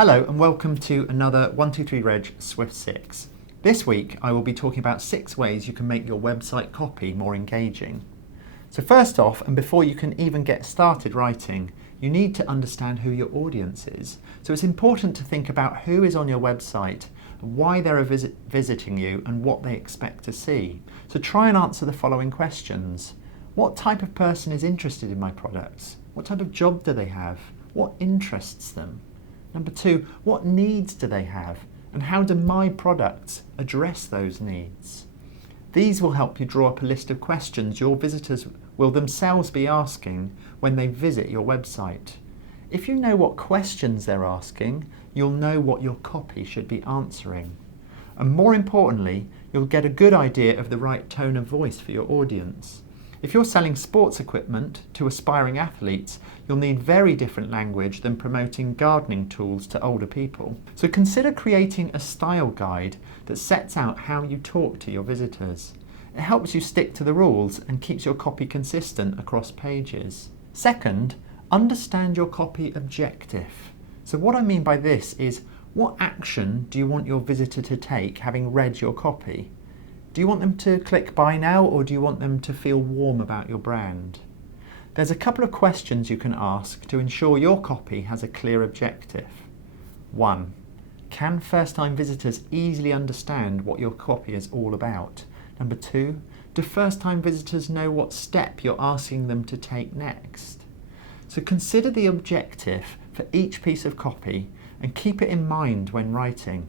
Hello and welcome to another 123 Reg Swift 6. This week I will be talking about 6 ways you can make your website copy more engaging. So first off, and before you can even get started writing, you need to understand who your audience is. So it's important to think about who is on your website, why they're visiting you and what they expect to see. So try and answer the following questions. What type of person is interested in my products? What type of job do they have? What interests them? Number 2, what needs do they have? And how do my products address those needs? These will help you draw up a list of questions your visitors will themselves be asking when they visit your website. If you know what questions they're asking, you'll know what your copy should be answering. And more importantly, you'll get a good idea of the right tone of voice for your audience. If you're selling sports equipment to aspiring athletes, you'll need very different language than promoting gardening tools to older people. So consider creating a style guide that sets out how you talk to your visitors. It helps you stick to the rules and keeps your copy consistent across pages. Second, understand your copy objective. So what I mean by this is, what action do you want your visitor to take having read your copy? Do you want them to click buy now, or do you want them to feel warm about your brand? There's a couple of questions you can ask to ensure your copy has a clear objective. 1. Can first-time visitors easily understand what your copy is all about? Number 2. Do first-time visitors know what step you're asking them to take next? So consider the objective for each piece of copy and keep it in mind when writing.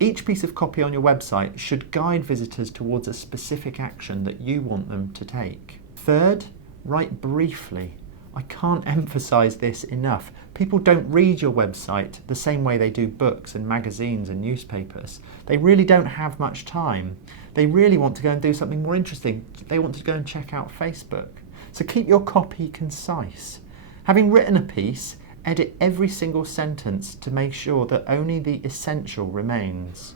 Each piece of copy on your website should guide visitors towards a specific action that you want them to take. Third, write briefly. I can't emphasize this enough. People don't read your website the same way they do books and magazines and newspapers. They really don't have much time. They really want to go and do something more interesting. They want to go and check out Facebook. So keep your copy concise. Having written a piece, edit every single sentence to make sure that only the essential remains.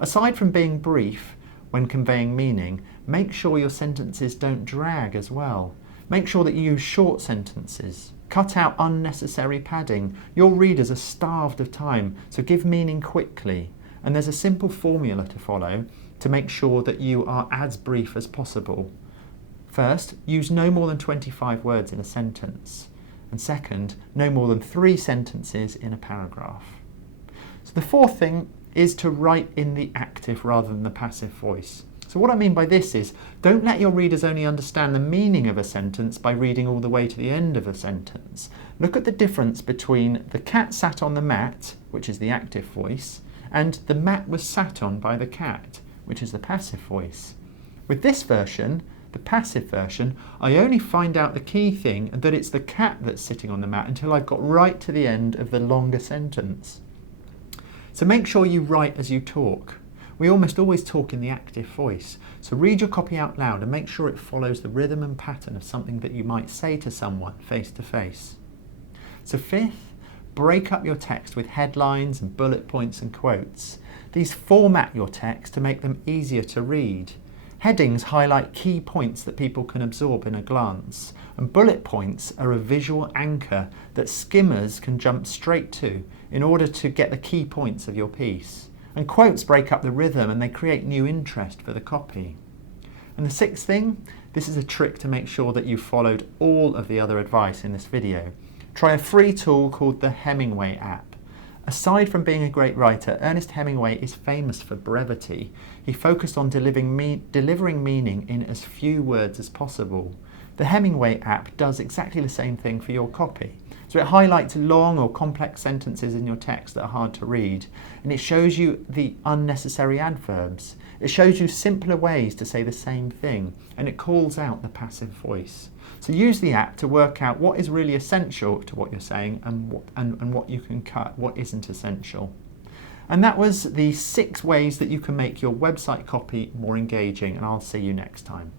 Aside from being brief when conveying meaning, make sure your sentences don't drag as well. Make sure that you use short sentences. Cut out unnecessary padding. Your readers are starved of time, so give meaning quickly. And there's a simple formula to follow to make sure that you are as brief as possible. First, use no more than 25 words in a sentence. And second, no more than 3 sentences in a paragraph. So the fourth thing is to write in the active rather than the passive voice. So what I mean by this is, don't let your readers only understand the meaning of a sentence by reading all the way to the end of a sentence. Look at the difference between the cat sat on the mat, which is the active voice, and the mat was sat on by the cat, which is the passive voice. With this version, the passive version, I only find out the key thing and that it's the cat that's sitting on the mat until I've got right to the end of the longer sentence. So make sure you write as you talk. We almost always talk in the active voice, so read your copy out loud and make sure it follows the rhythm and pattern of something that you might say to someone face to face. So fifth, break up your text with headlines and bullet points and quotes. These format your text to make them easier to read. Headings highlight key points that people can absorb in a glance, and bullet points are a visual anchor that skimmers can jump straight to in order to get the key points of your piece. And quotes break up the rhythm and they create new interest for the copy. And the sixth thing, this is a trick to make sure that you've followed all of the other advice in this video. Try a free tool called the Hemingway app. Aside from being a great writer, Ernest Hemingway is famous for brevity. He focused on delivering meaning in as few words as possible. The Hemingway app does exactly the same thing for your copy. So it highlights long or complex sentences in your text that are hard to read, and it shows you the unnecessary adverbs. It shows you simpler ways to say the same thing, and it calls out the passive voice. So use the app to work out what is really essential to what you're saying and what you can cut, what isn't essential. And that was the 6 ways that you can make your website copy more engaging, and I'll see you next time.